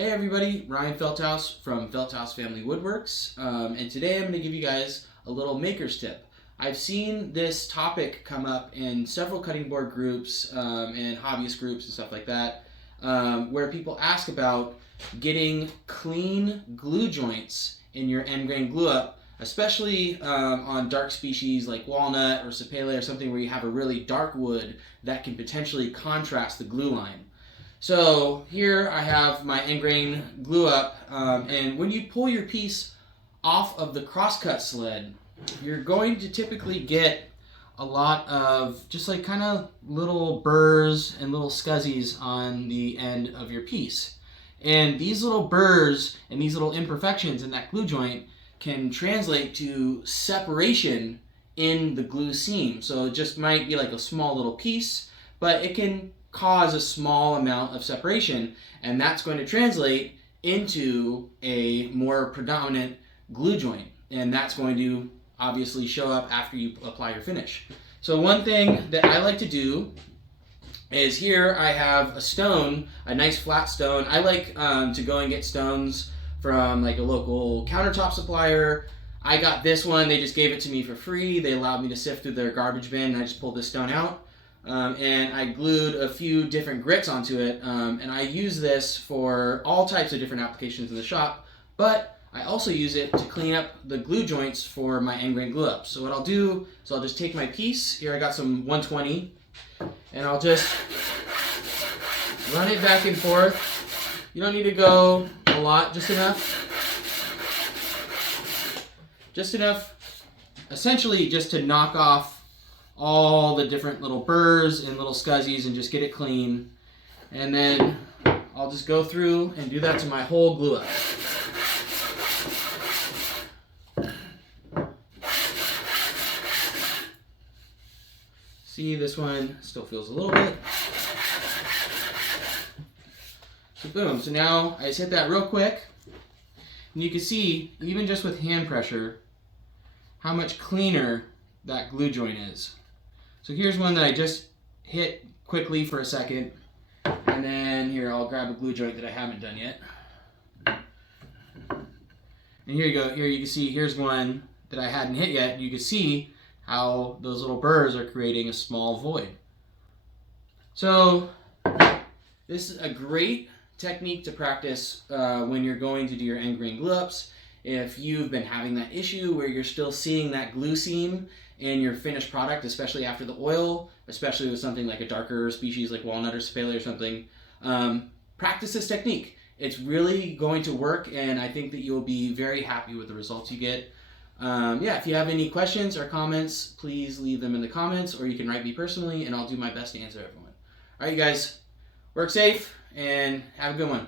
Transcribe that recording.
Hey everybody, Ryan Feldthouse from Feldthouse Family Woodworks, and today I'm going to give you guys a little maker's tip. I've seen this topic come up in several cutting board groups and hobbyist groups and stuff like that, where people ask about getting clean glue joints in your end grain glue up, especially on dark species like walnut or sapele or something where you have a really dark wood that can potentially contrast the glue line. So here I have my end grain glue up, and when you pull your piece off of the crosscut sled, you're going to typically get a lot of just like kind of little burrs and little scuzzies on the end of your piece. And these little burrs and these little imperfections in that glue joint can translate to separation in the glue seam. So it just might be like a small little piece, but it can cause a small amount of separation, and that's going to translate into a more predominant glue joint, and that's going to obviously show up after you apply your finish. So one thing that I like to do is here I have a stone, a nice flat stone. I like to go and get stones from like a local countertop supplier. I got this one, they just gave it to me for free. They allowed me to sift through their garbage bin, and I just pulled this stone out. And I glued a few different grits onto it, and I use this for all types of different applications in the shop, but I also use it to clean up the glue joints for my end grain glue ups. So what I'll do is I'll just take my piece, here I got some 120, and I'll just run it back and forth. You don't need to go a lot, just enough, essentially just to knock off all the different little burrs and little scuzzies and just get it clean. And then I'll just go through and do that to my whole glue up. See, this one still feels a little bit. So boom, so now I just hit that real quick, and you can see, even just with hand pressure, how much cleaner that glue joint is. So here's one that I just hit quickly for a second, and then here I'll grab a glue joint that I haven't done yet. And here you go, here you can see, here's one that I hadn't hit yet. You can see how those little burrs are creating a small void. So this is a great technique to practice when you're going to do your end grain glue ups. If you've been having that issue where you're still seeing that glue seam in your finished product, especially after the oil, especially with something like a darker species like walnut or sapele or something, practice this technique. It's really going to work, and I think that you'll be very happy with the results you get. Yeah, if you have any questions or comments, please leave them in the comments, or you can write me personally, and I'll do my best to answer everyone. All right, you guys, work safe, and have a good one.